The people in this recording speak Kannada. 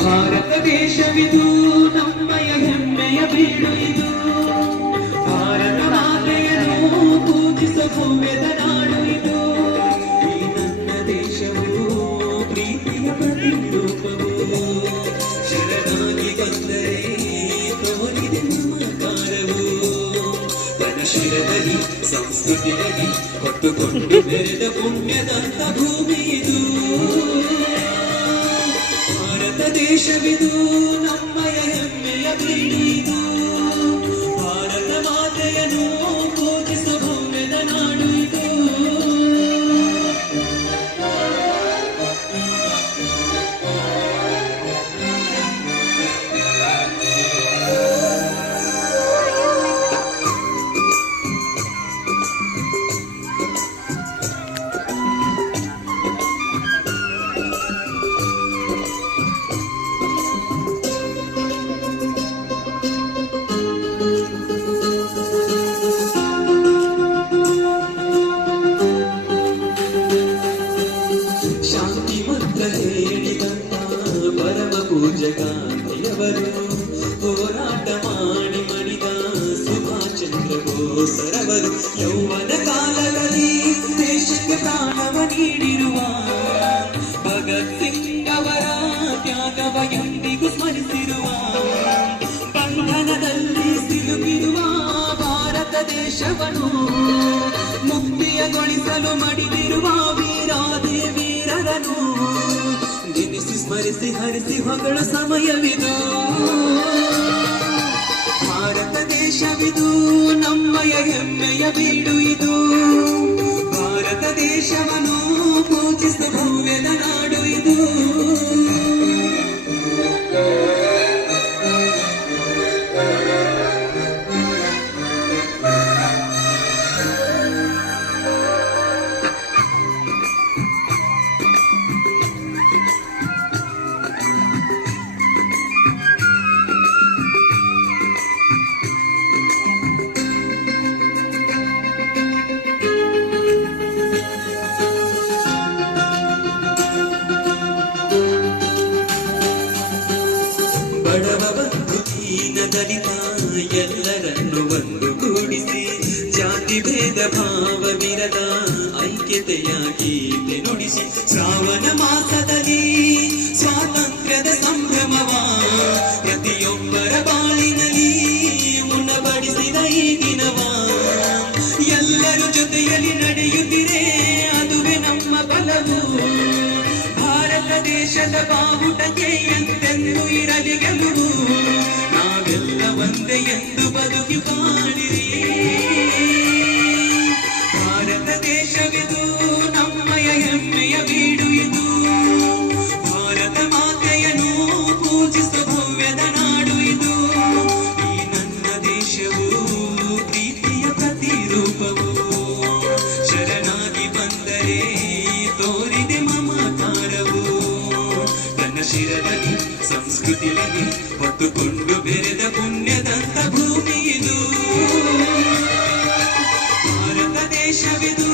ಭಾರತ ದೇಶವಿದು ನಮ್ಮಯ ಹೆಮ್ಮೆಯ ಬೀಡು ಇದು. ಭಾರತ ಮಾತೆಯನ್ನು ಪೂಜಿಸ ಭವ್ಯದ ನಾಡು ಇದು. ಈ ನನ್ನ ದೇಶವು ಪ್ರೀತಿಯ ಪ್ರತಿರೂಪವು. ಶರಣಾಗಿ ಬಂದರೆ ತೋರಿದೆ ಮಮಕಾರವು. ತನ್ನ ಶಿರದಲ್ಲಿ ಸಂಸ್ಕೃತಿಯಲ್ಲಿ ಹೊತ್ತುಕೊಂಡು ಬೆರೆದ ಪುಣ್ಯದಂತ ಭೂಮಿ ಇದು. ಭಾರತ ದೇಶವಿದು ನಮ್ಮಯ ಹೆಮ್ಮೆಯ ಬೀಡು ಇದು. ಭಾರತ ಮಾತೆಯನ್ನು ಪೂಜಿಸ ಭವ್ಯದ ನಾಡು ಇದು. ಶಾಂತಿ ಮಂತ್ರ ಹೇಳಿದಂತ ಪರಮ ಪೂಜ್ಯ ಗಾಂಧಿಯವರು ಹೋರಾಟ ಮಾಡಿ ಮಡಿದ ಸುಭಾಷ್ ಚಂದ್ರ ಬೋಸರವರು ಯೌವನ ಕಾಲದಲ್ಲಿ ದೇಶಕ್ಕೆ ಪ್ರಾಣವ ನೀಡಿರುವ ಭಗತ್ ಸಿಂಗ್ ಅವರ ತ್ಯಾಗವ ಎಂದಿಗೂ ಸ್ಮರಿಸಿರುವ ಬಂಧನದಲ್ಲಿ ಸಿಲುಕಿರುವ ಭಾರತ ದೇಶವನ್ನು ಮುಕ್ತಿಯಗೊಳಿಸಲು ಮಡಿದಿರುವ ವೀರಾದಿ ವೀರರನ್ನು ನೆನೆಸಿ ಸ್ಮರಿಸಿ ಹರಿಸಿ ಹೊಗಳ ಸಮಯವಿದು. ಭಾರತ ದೇಶವಿದು ನಮ್ಮಯ ಹೆಮ್ಮೆಯ ಬೀಡು ಇದು. ಭಾರತ ದೇಶವನ್ನು ಪೂಜಿಸ ಭವ್ಯದ ನಾಡು ಇದು. ಬಡವ ಬಂಧು ದೀನ ದಲಿತ ಎಲ್ಲರನ್ನು ಒಂದುಗೂಡಿಸಿ ಜಾತಿ ಭೇದ ಭಾವವಿರದ ಐಕ್ಯತೆಯಾಗಿ ನುಡಿಸಿ ಶ್ರಾವಣ ಮಾಸದಲ್ಲಿ ಸ್ವಾತಂತ್ರ್ಯದ ಸಂಭ್ರಮವ ಪ್ರತಿಯೊಬ್ಬರ ಬಾಳಿನಲ್ಲಿ ಉಣಬಡಿಸಿದ ಈ ದಿನವ ಎಲ್ಲರೂ ಜೊತೆಯಲ್ಲಿ ನಡೆಯುತ್ತಿರೆ ಅದುವೇ ನಮ್ಮ ಬಲವು. ಭಾರತ ದೇಶದ ಬಾವುಟಕ್ಕೆ ಎಂದೆಂದು ಇರಲಿ ಗೆಲುವು. ನಾವೆಲ್ಲ ಒಂದೇ ಎಂದು ಬದುಕಿ ಕಾಣಿರಿ. ಭಾರತ ದೇಶವಿದು ನಮ್ಮಯ ಹೆಮ್ಮೆಯ ಬೀಡು ಇದು. ಭಾರತ ಮಾತೆಯನ್ನು ಪೂಜಿಸ ಭವ್ಯದ ನಾಡು ಇದು. ಈ ನನ್ನ ದೇಶವು ಪ್ರೀತಿಯ ಪ್ರತಿರೂಪವು. ಶರಣಾಗಿ ಬಂದರೆ ತೋರಿದೆ ಮಮಕಾರವು. ತನ್ನ ಶಿರದಲ್ಲಿ ಸಂಸ್ಕೃತಿಯಲ್ಲಿ ಹೊತ್ತುಕೊಂಡು ಬೆರೆದ ಪುಣ್ಯದಂತ ಭೂಮಿ ಇದು. ಭಾರತ ದೇಶವಿದು